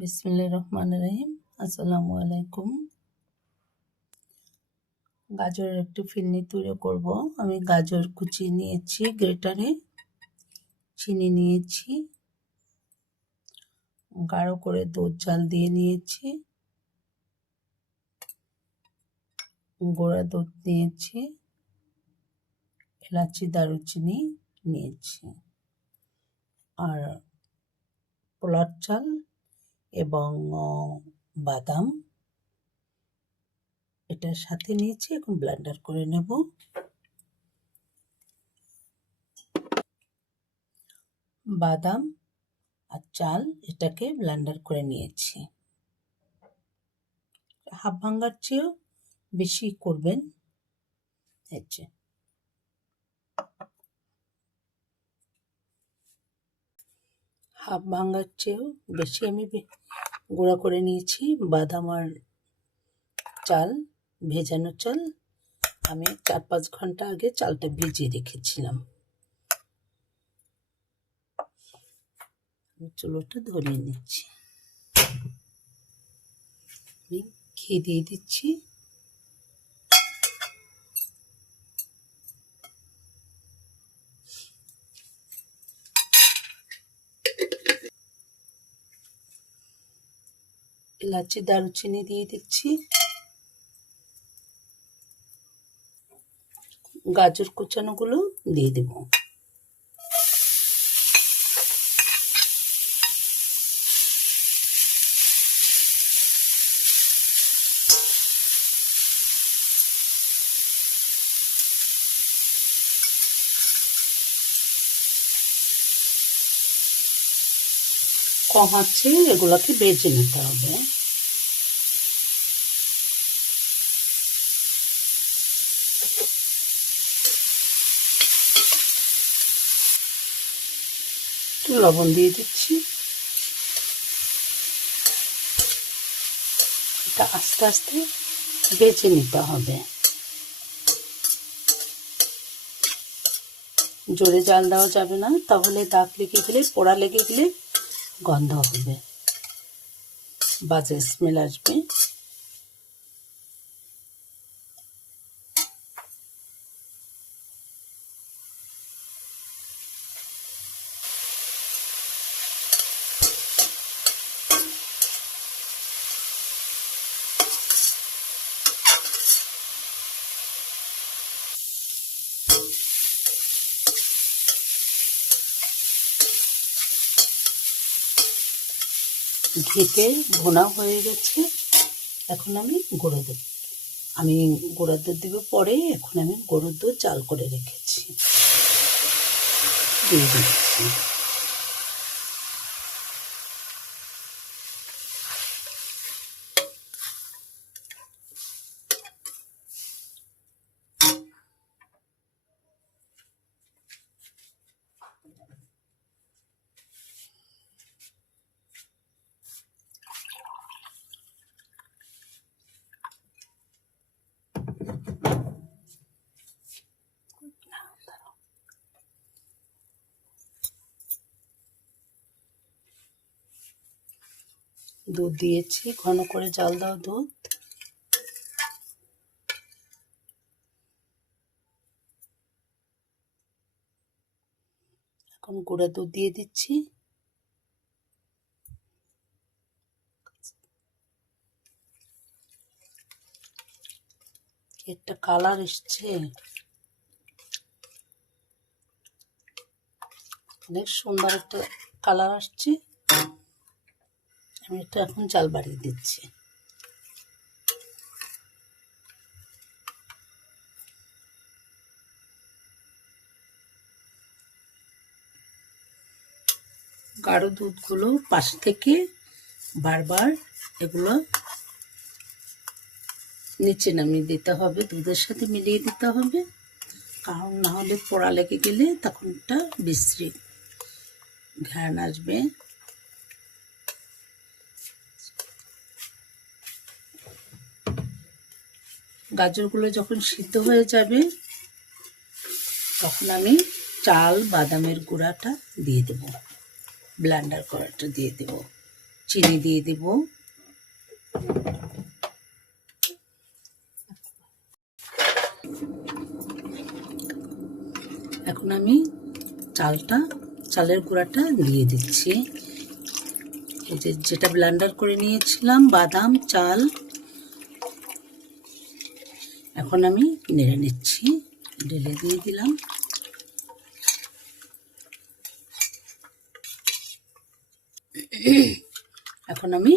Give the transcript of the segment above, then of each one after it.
বিসমিল্লাহির রহমানির রহিম। আসসালামু আলাইকুম। গাজরের একটু ফিরনি তৈরি করব। আমি গাজর কুচি নিয়েছি, গ্রেটারে চিনি নিয়েছি, গাঢ় করে দুধ জাল দিয়ে নিয়েছি, গোড়া দুধ নিয়েছি, এলাচি, দারুচিনি নিয়েছি। আর পোলার চাল এবং বাদাম। এটার সাথে নিয়েছি, এখন ব্লেন্ডার করে নেব। বাদাম আর চাল এটাকে ব্লেন্ডার করে নিয়েছি। হাফ ভাঙ্গার চেয়েও বেশি করবেন। হচ্ছে হাফ ভাঙ্গার চেয়েও বেশি আমি গুঁড়া করে নিয়েছি। বাদাম আর চাল, ভেজানো চাল। আমি চার পাঁচ ঘণ্টা আগে চালটা ভিজিয়ে রেখেছিলাম। চুলোটা ধরিয়ে নিচ্ছি। আমি ঘি দিয়ে দিচ্ছি। এলাচি দারুচিনি দিয়ে দিচ্ছি। গাজর কুচানোগুলো দিয়ে দেব। কম আছে এগুলোকে বেজে নিতে হবে। লবণ দিয়ে দিচ্ছি। এটা আস্তে আস্তে বেছে নিতে হবে। জোরে জাল দেওয়া যাবে না, তাহলে দাগ লেগে গেলে, পোড়া লেগে গেলে গন্ধ হবে। বাজে স্মেল আসবে। ঘিতে ঘোনা হয়ে গেছে। এখন আমি গুঁড়ো দুধ। আমি গুঁড়ো দুধ দেবো পরে এখন আমি গরুর দুধ চাল করে রেখেছি। দিয়ে দিচ্ছি। দুধ দিয়েছি, ঘন করে জাল দাও দুধ। এখন গুঁড়া দুধ দিয়ে দিচ্ছি। একটা কালার এসছে। অনেক সুন্দর একটা কালার আসছে। আমি এটা এখন চাল বাড়িয়ে দিচ্ছি। গাঢ় দুধগুলো পাশ থেকে বারবার এগুলো নিচে নামিয়ে দিতে হবে, দুধের সাথে মিলিয়ে দিতে হবে। কারণ না হলে পোড়া লেগে গেলে তখন একটা বিশ্রী ঘ্রাণ আসবে। গাজরগুলো যখন সিদ্ধ হয়ে যাবে, তখন আমি চাল, বাদামের গুঁড়াটা দিয়ে দেব। ব্লান্ডার করাটা দিয়ে দেব। চিনি দিয়ে দিব। এখন আমি চালটা, চালের গুঁড়াটা দিয়ে দিচ্ছি। যেটা ব্লেন্ডার করে নিয়েছিলাম, বাদাম, চাল এখন আমি নেড়ে নিচ্ছি, ঢেলে দিয়ে দিলাম। এখন আমি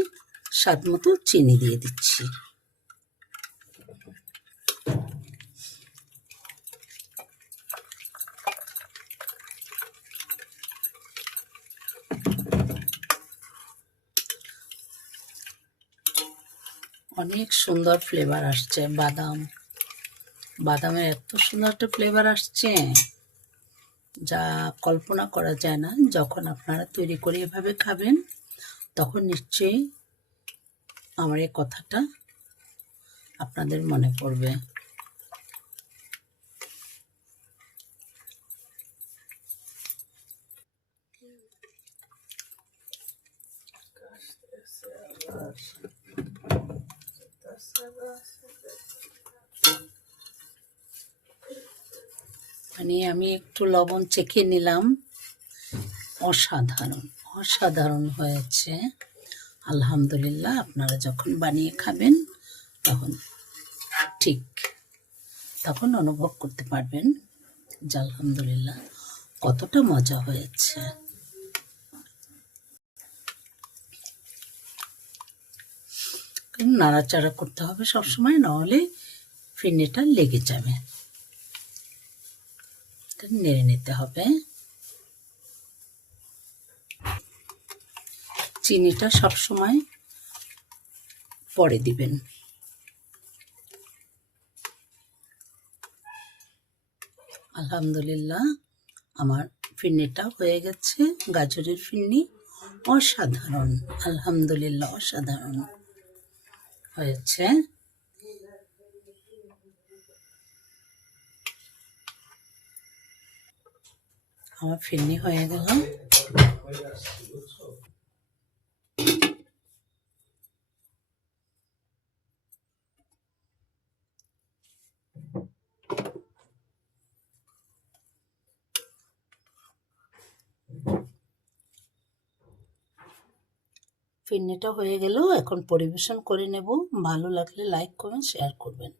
স্বাদ মতো চিনি দিয়ে দিচ্ছি। অনেক সুন্দর ফ্লেভার আসছে, বাদাম। বাদামের এত সুন্দর একটা ফ্লেভার আসছে, যা কল্পনা করা যায় না। যখন আপনারা তৈরি করে এভাবে খাবেন, তখন নিশ্চয়ই আমার এই কথাটা আপনাদের মনে পড়বে। মানে আমি একটু লবণ চেখে নিলাম। অসাধারণ অসাধারণ হয়েছে। আলহামদুলিল্লাহ, আপনারা যখন বানিয়ে খাবেন, তখন ঠিক তখন অনুভব করতে পারবেন যে আলহামদুলিল্লাহ কতটা মজা হয়েছে। নাড়াচাড়া করতে হবে সবসময় নাহলে ফিরনিটা লেগে যাবে। এটা নেড়ে নিতে হবে। চিনিটা সবসময় পরে দিবেন। আলহামদুলিল্লাহ, আমার ফিরনিটা হয়ে গেছে। গাজরের ফিরনি অসাধারণ, আলহামদুলিল্লাহ অসাধারণ হয়েছে। আমার ফিরনি হয়ে গেল ফিরনিটা হয়ে গেল এখন পরিবেশন করে নেব। ভালো লাগলে লাইক করবেন শেয়ার করবেন।